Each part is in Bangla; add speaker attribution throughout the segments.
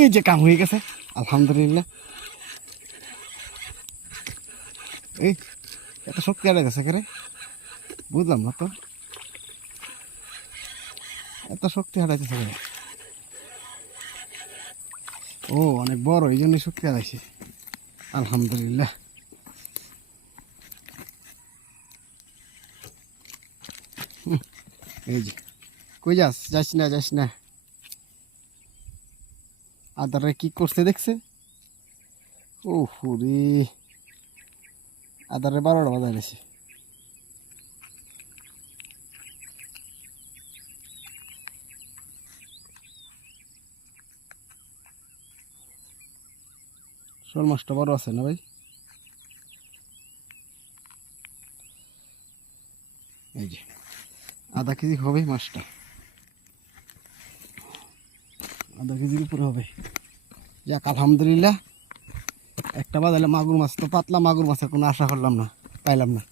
Speaker 1: এই যে কাম হয়ে গেছে? আলহামদুলিল্লাহ। এই এত শক্তি আড়ে গেছে কে বুঝলাম না তো। এত শক্তি হারাইতেছে কেন? ও অনেক বড় এই জন্য শক্তি হারাইছে আলহামদুলিল্লাহ। হুম, এই যে। কই যাস? যাস না যাস না। আদারে কি করছে দেখছে? ও হুরি। আদারে বারোটা বাজায় গেছে শোল মাছটা বড় আছে না ভাই? এই যে, আধা কেজি হবে মাছটা। আধা কেজির উপরে হবে। যাক, আলহামদুলিল্লাহ, একটা বাজালে মাগুর মাছ, তো পাতলা মাগুর মাছের কোনো আশা করলাম না, পাইলাম না।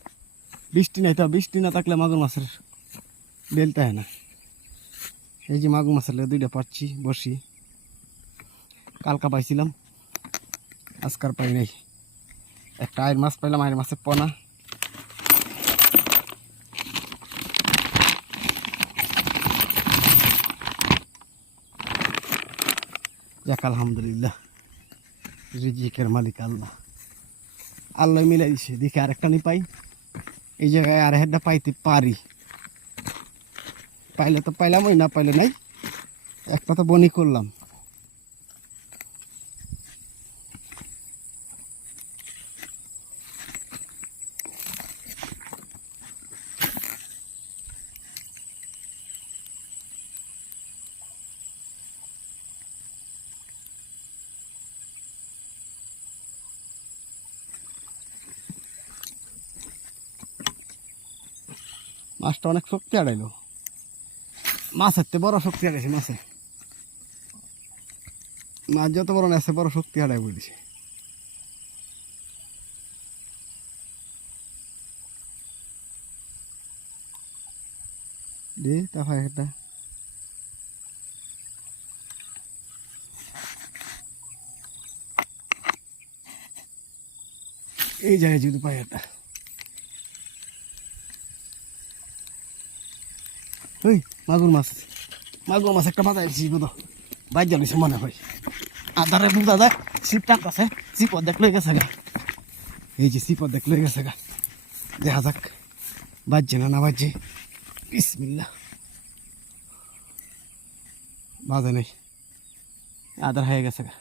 Speaker 1: বৃষ্টি নাই তো, বৃষ্টি না থাকলে মাগুর মাছের বেলতে হয় না। এই যে মাগুর মাছের দুইটা পাচ্ছি, বসি। কালকা পাইছিলাম আজকার পাই নাই। একটা আয়ের মাছ পাইলাম আয়ের মাছের পোনা। যাক, আলহামদুলিল্লাহ। রিজিকের মালিক আল্লাহ। আল্লাহ মিলাই দিছে, দেখি আরেকটা নি পাই। এই জায়গায় আর হেডটা পাইতে পারি। পাইলে তো পাইলাম ওই না পাইলে নাই। একটা তো বনি করলাম। মাছটা অনেক শক্তি আড়াইলো মাছের তো বড় শক্তি আড়াইছে মাছে মাছ যত বড় না বড় শক্তি আড়াই বলিছে দে, তা এই জায়গায় যদি পাই একটা ওই মাগুর মাছ। মাগুর মাছ একটা মাথায় দিছি বুধ বাইর জ্বালিছে মনে হয়। আধারে বুঝা যায় সিপ টানতেছে সিপদ দেখলে গেছে গা। এই যে সিপদ দেখলে গেছে গা। দেখা যাক, বাজছে না না বাজছে। বিসমিল্লা বাজে নেই। আধার হয়ে গেছে গা।